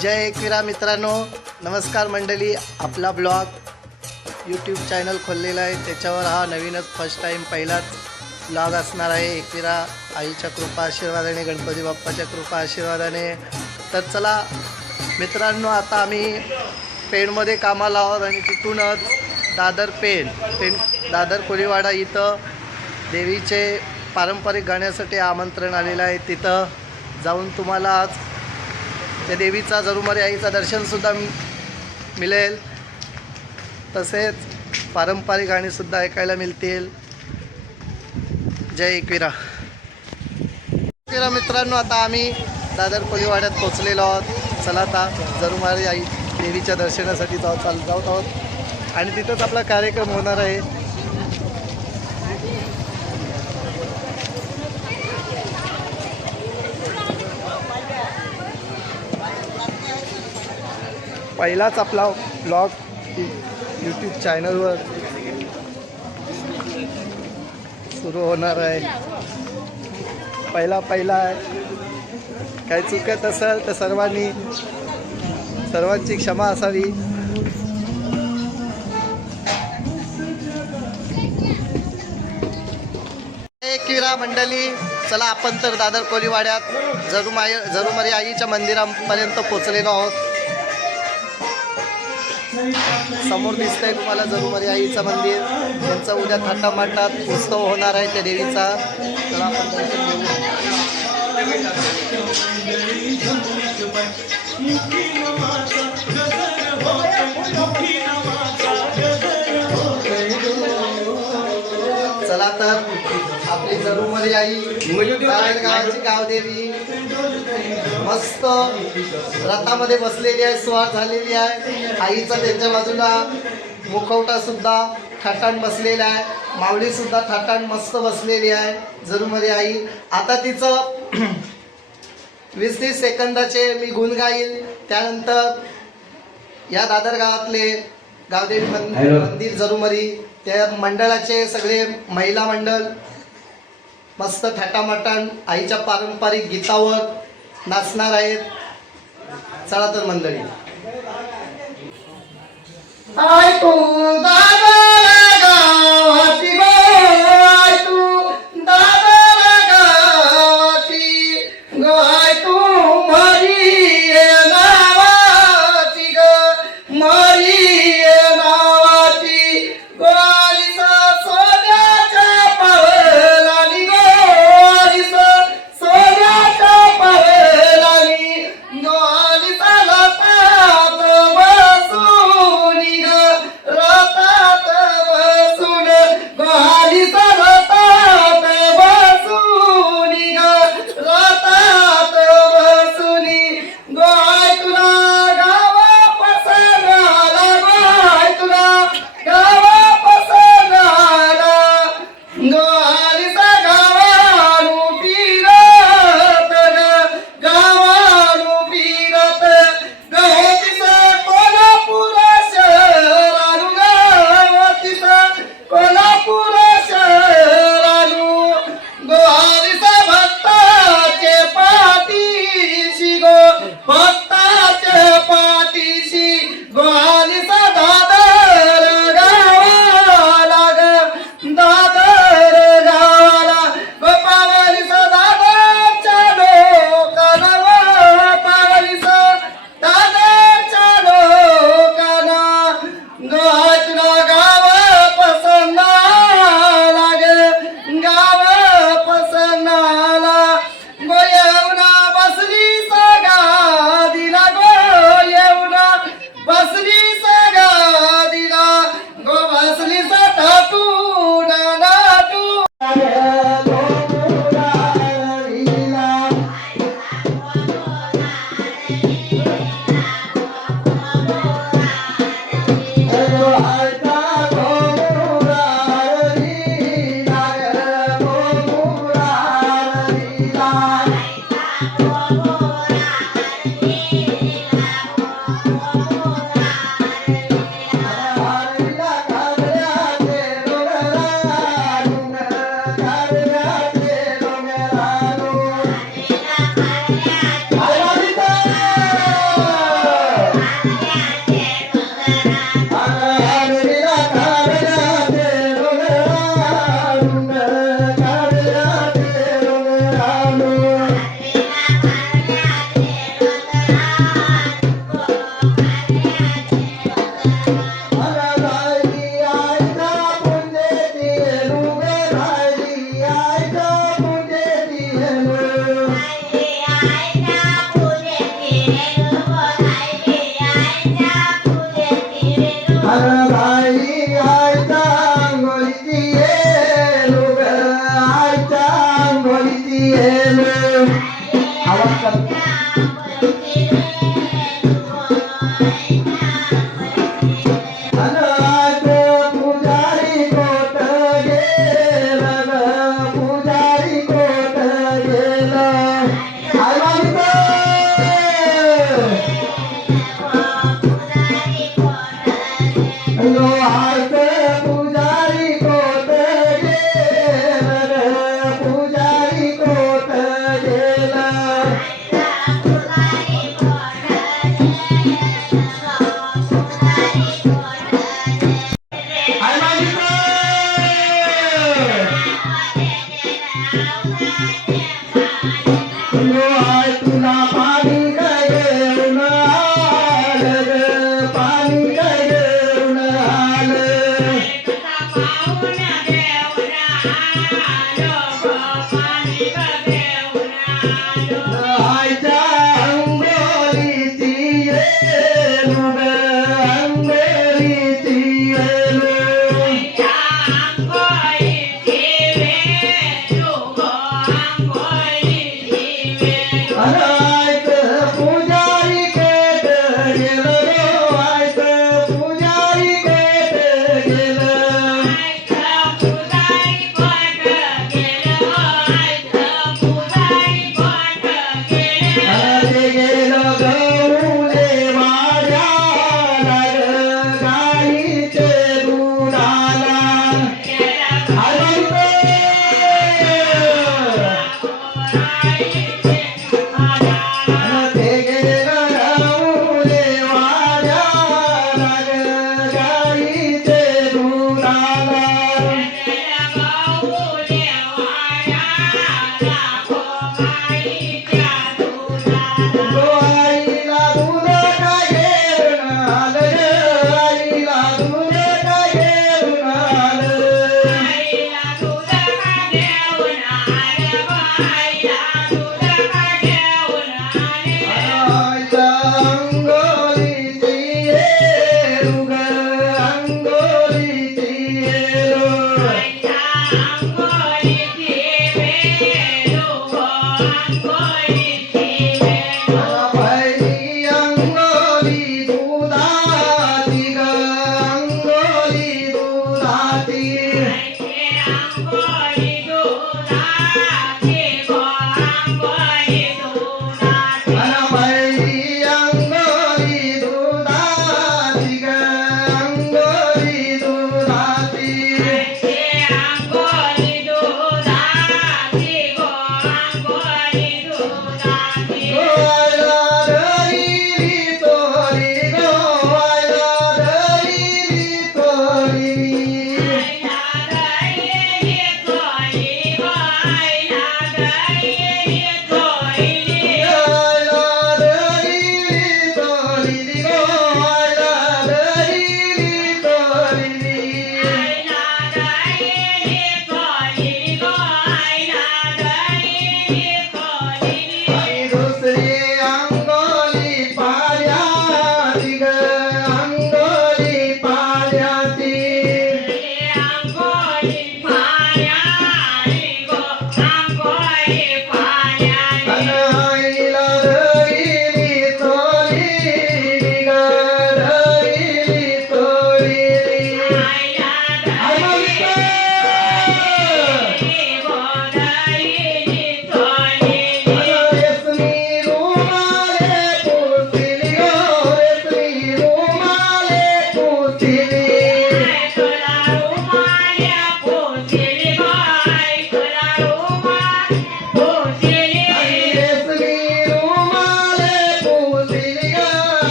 जय एकविरा मित्रांनो. नमस्कार मंडळी. आपला ब्लॉग यूट्यूब चॅनल खोललेला आहे. त्याच्यावर हा नवीनच फर्स्ट टाईम पहिलाच ब्लॉग असणार आहे. एकविरा आईच्या कृपा आशीर्वादाने गणपती बाप्पाच्या कृपा आशीर्वादाने. तर चला मित्रांनो आता आम्ही पेणमध्ये कामाला आहोत आणि तिथूनच दादर पेण पेण दादर कोळीवाडा इथं देवीचे पारंपरिक गाण्यासाठी आमंत्रण आलेलं आहे. तिथं जाऊन तुम्हाला आज त्या देवीचा जरुमारी आईचं दर्शनसुद्धा मिळेल. तसेच पारंपरिक गाणीसुद्धा ऐकायला मिळतील. जय एकविरा. एकविरा मित्रांनो आता आम्ही दादर कोलीवाड्यात पोचलेलो आहोत. चला आता जरुमारी आई देवीच्या दर्शनासाठी जाऊ चाल जात आहोत. आणि तिथंच आपला कार्यक्रम होणार आहे. पहिलाच आपला ब्लॉग यूट्यूब चॅनलवर सुरू होणार आहे. पहिला पहिला आहे. काही चुकत असेल तर सर्वांनी सर्वांची क्षमा असावी. किरा मंडळी चला आपण तर दादर कोलीवाड्यात जरुमाय जरुमरी आईच्या मंदिरापर्यंत पोचलेलो आहोत. समोर दिसतंय तुम्हाला जरुमारी आईचं मंदिर. त्यांचा उद्या थाटामाटात उत्सव होणार आहे त्या देवीचा. तर आपण चला तर. आपली जरुमारी आई गावाची गावदेवी मस्त रथामध्ये बसलेली आहे स्वार झालेली आहे. आईचा त्यांच्या बाजूला मुखवटा सुद्धा थाटाण बसलेला आहे. मावळी सुद्धा थाटाण मस्त बसलेली आहे. जरुमरी आई आता तिचं वीस तीस सेकंदाचे मी गुण गाईल त्यानंतर या दादर गावातले गावदेवी. मंदिर जरुमरी त्या मंडळाचे सगळे महिला मंडळ मस्त थाटामाटान आईच्या पारंपरिक गीतावर नाचणार आहेत चला तर मंडळी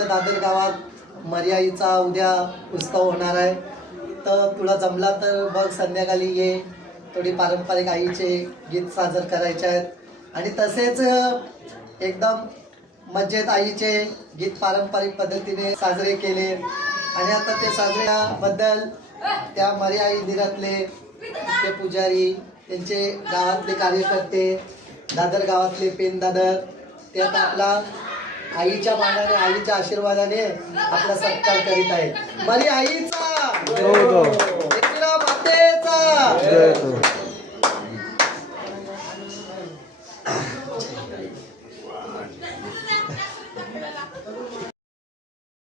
आमच्या दादर गावात मर्याईचा उद्या उत्सव होणार आहे. तर तुला जमला तर बघ संध्याकाळी ये. थोडी पारंपरिक आईचे गीत सादर करायचे आहेत. आणि तसेच एकदम मज्जेत आईचे गीत पारंपरिक पद्धतीने साजरे केले. आणि आता ते साजऱ्याबद्दल त्या मर्याई दिरातले ते पुजारी त्यांचे गावातले कार्यकर्ते दादर गावातले पेन दादर ते आता आपला आईच्या मानाने आईच्या आशीर्वादाने आपला सत्कार करीत आहेत. मरी आईचा! एकविरा मातेचा!